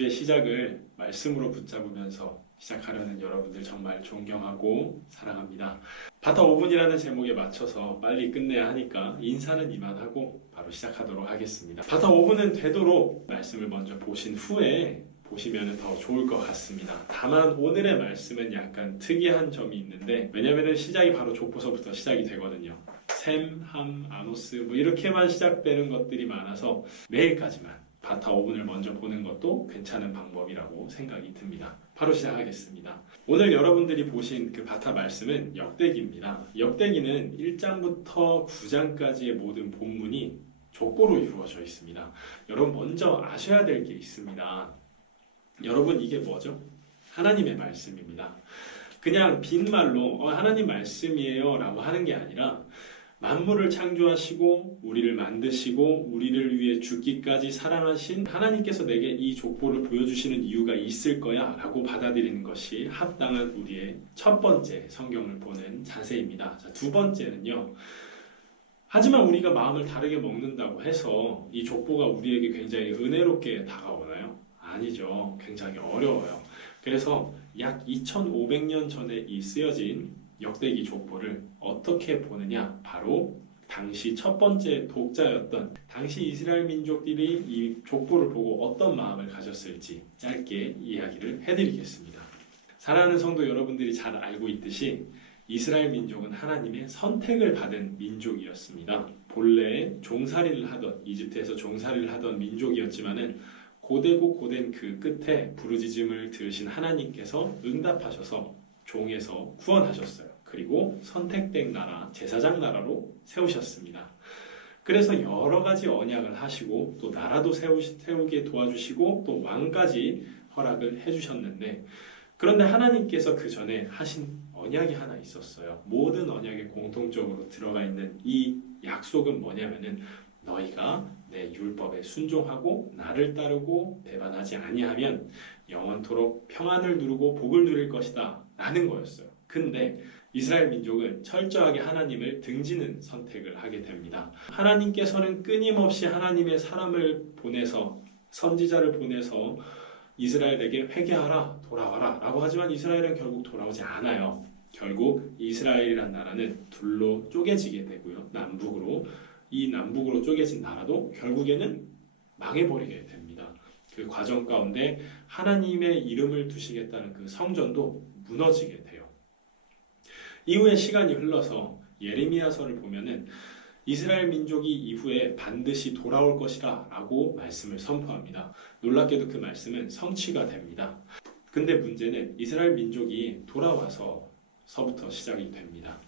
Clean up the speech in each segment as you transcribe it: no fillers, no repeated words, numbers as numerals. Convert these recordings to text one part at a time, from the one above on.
주의 시작을 말씀으로 붙잡으면서 시작하려는 여러분들 정말 존경하고 사랑합니다. 바타 5분이라는 제목에 맞춰서 빨리 끝내야 하니까 인사는 이만하고 바로 시작하도록 하겠습니다. 바타 5분은 되도록 말씀을 먼저 보신 후에 보시면 더 좋을 것 같습니다. 다만 오늘의 말씀은 약간 특이한 점이 있는데, 왜냐하면 시작이 바로 족보서부터 시작이 되거든요. 셈, 함, 아모스 뭐 이렇게만 시작되는 것들이 많아서 내일까지만 바타 5분을 먼저 보는 것도 괜찮은 방법이라고 생각이 듭니다. 바로 시작하겠습니다. 오늘 여러분들이 보신 그 바타 말씀은 역대기입니다. 역대기는 1장부터 9장까지의 모든 본문이 족보로 이루어져 있습니다. 여러분 먼저 아셔야 될 게 있습니다. 여러분 이게 뭐죠? 하나님의 말씀입니다. 그냥 빈말로 하나님 말씀이에요 라고 하는 게 아니라 만물을 창조하시고 우리를 만드시고 우리를 위해 죽기까지 사랑하신 하나님께서 내게 이 족보를 보여주시는 이유가 있을 거야 라고 받아들이는 것이 합당한 우리의 첫 번째 성경을 보는 자세입니다. 자, 두 번째는요. 하지만 우리가 마음을 다르게 먹는다고 해서 이 족보가 우리에게 굉장히 은혜롭게 다가오나요? 아니죠. 굉장히 어려워요. 그래서 약 2500년 전에 이 쓰여진 역대기 족보를 어떻게 보느냐, 바로 당시 첫 번째 독자였던 당시 이스라엘 민족들이 이 족보를 보고 어떤 마음을 가졌을지 짧게 이야기를 해드리겠습니다. 사랑하는 성도 여러분들이 잘 알고 있듯이 이스라엘 민족은 하나님의 선택을 받은 민족이었습니다. 본래 종살이를 하던, 이집트에서 종살이를 하던 민족이었지만은 고되고 고된 그 끝에 부르짖음을 들으신 하나님께서 응답하셔서 종에서 구원하셨어요. 그리고 선택된 나라, 제사장 나라로 세우셨습니다. 그래서 여러 가지 언약을 하시고 또 나라도 세우게 도와주시고 또 왕까지 허락을 해주셨는데, 그런데 하나님께서 그 전에 하신 언약이 하나 있었어요. 모든 언약에 공통적으로 들어가 있는 이 약속은 뭐냐면은 너희가 내 율법에 순종하고 나를 따르고 배반하지 아니하면 영원토록 평안을 누리고 복을 누릴 것이다 라는 거였어요. 근데 이스라엘 민족은 철저하게 하나님을 등지는 선택을 하게 됩니다. 하나님께서는 끊임없이 하나님의 사람을 보내서, 선지자를 보내서 이스라엘에게 회개하라, 돌아와라 라고 하지만 이스라엘은 결국 돌아오지 않아요. 결국 이스라엘이란 나라는 둘로 쪼개지게 되고요. 이 남북으로 쪼개진 나라도 결국에는 망해버리게 됩니다. 그 과정 가운데 하나님의 이름을 두시겠다는 그 성전도 무너지게 돼요. 이후에 시간이 흘러서 예레미야서를 보면은 이스라엘 민족이 이후에 반드시 돌아올 것이라 라고 말씀을 선포합니다. 놀랍게도 그 말씀은 성취가 됩니다. 근데 문제는 이스라엘 민족이 돌아와서부터 시작이 됩니다.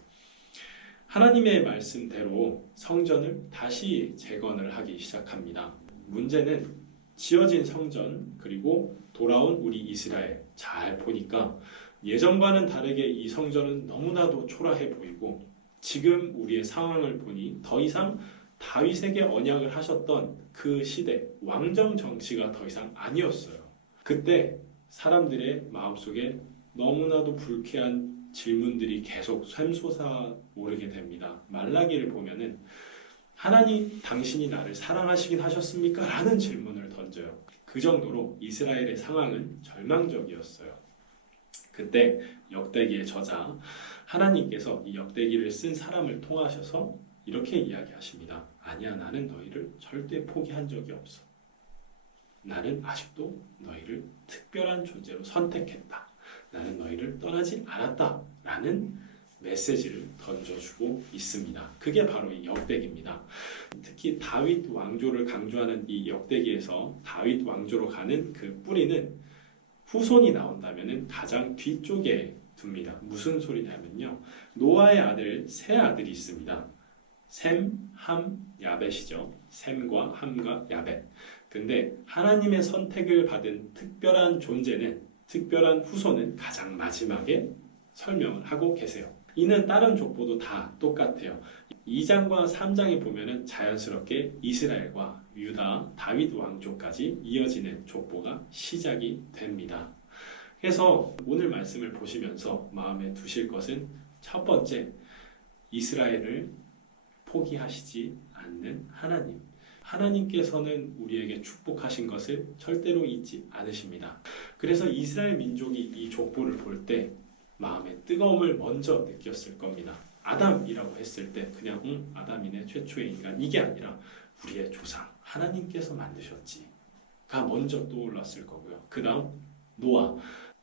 하나님의 말씀대로 성전을 다시 재건을 하기 시작합니다. 문제는 지어진 성전 그리고 돌아온 우리 이스라엘, 잘 보니까 예전과는 다르게 이 성전은 너무나도 초라해 보이고 지금 우리의 상황을 보니 더 이상 다윗에게 언약을 하셨던 그 시대, 왕정 정치가 더 이상 아니었어요. 그때 사람들의 마음속에 너무나도 불쾌한 질문들이 계속 샘솟아 오르게 됩니다. 말라기를 보면은 하나님 당신이 나를 사랑하시긴 하셨습니까? 라는 질문을 던져요. 그 정도로 이스라엘의 상황은 절망적이었어요. 그때 역대기의 저자 하나님께서 이 역대기를 쓴 사람을 통하셔서 이렇게 이야기하십니다. 아니야, 나는 너희를 절대 포기한 적이 없어. 나는 아직도 너희를 특별한 존재로 선택했다. 나는 너희를 떠나지 않았다 라는 메시지를 던져주고 있습니다. 그게 바로 이 역대기입니다. 특히 다윗 왕조를 강조하는 이 역대기에서 다윗 왕조로 가는 그 뿌리는 후손이 나온다면 가장 뒤쪽에 둡니다. 무슨 소리냐면요, 노아의 아들 세 아들이 있습니다. 셈, 함, 야벳이죠. 셈과 함과 야벳. 근데 하나님의 선택을 받은 특별한 존재는, 특별한 후손은 가장 마지막에 설명을 하고 계세요. 이는 다른 족보도 다 똑같아요. 2장과 3장에 보면은 자연스럽게 이스라엘과 유다, 다윗 왕조까지 이어지는 족보가 시작이 됩니다. 그래서 오늘 말씀을 보시면서 마음에 두실 것은 첫 번째, 이스라엘을 포기하시지 않는 하나님. 하나님께서는 우리에게 축복하신 것을 절대로 잊지 않으십니다. 그래서 이스라엘 민족이 이 족보를 볼 때 마음의 뜨거움을 먼저 느꼈을 겁니다. 아담이라고 했을 때 그냥 아담이네 최초의 인간 이게 아니라 우리의 조상 하나님께서 만드셨지가 먼저 떠올랐을 거고요. 그 다음 노아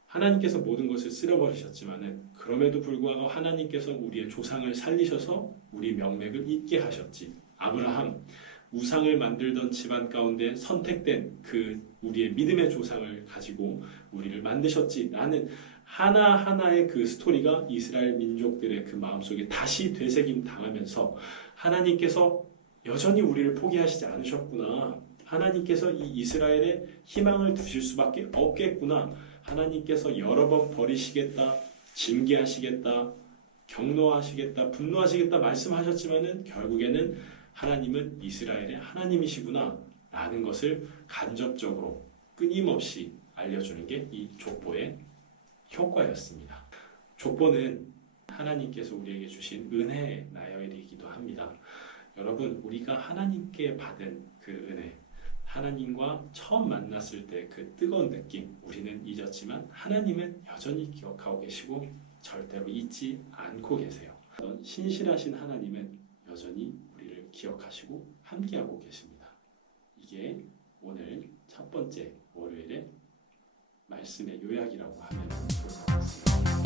하나님께서 모든 것을 쓸어버리셨지만은 그럼에도 불구하고 하나님께서 우리의 조상을 살리셔서 우리 명맥을 잇게 하셨지. 아브라함 우상을 만들던 집안 가운데 선택된 그 우리의 믿음의 조상을 가지고 우리를 만드셨지라는 하나하나의 그 스토리가 이스라엘 민족들의 그 마음속에 다시 되새김 당하면서 하나님께서 여전히 우리를 포기하시지 않으셨구나. 하나님께서 이 이스라엘에 희망을 두실 수밖에 없겠구나. 하나님께서 여러 번 버리시겠다, 징계하시겠다, 경노하시겠다, 분노하시겠다 말씀하셨지만은 결국에는 하나님은 이스라엘의 하나님이시구나 라는 것을 간접적으로 끊임없이 알려주는 게 이 족보의 효과였습니다. 족보는 하나님께서 우리에게 주신 은혜의 나열이기도 합니다. 여러분, 우리가 하나님께 받은 그 은혜, 하나님과 처음 만났을 때 그 뜨거운 느낌 우리는 잊었지만 하나님은 여전히 기억하고 계시고 절대로 잊지 않고 계세요. 신실하신 하나님은 여전히 우리를 기억하시고 함께하고 계십니다. 이게 오늘 첫 번째 월요일의 말씀의 요약이라고 하면 좋을 것 같습니다.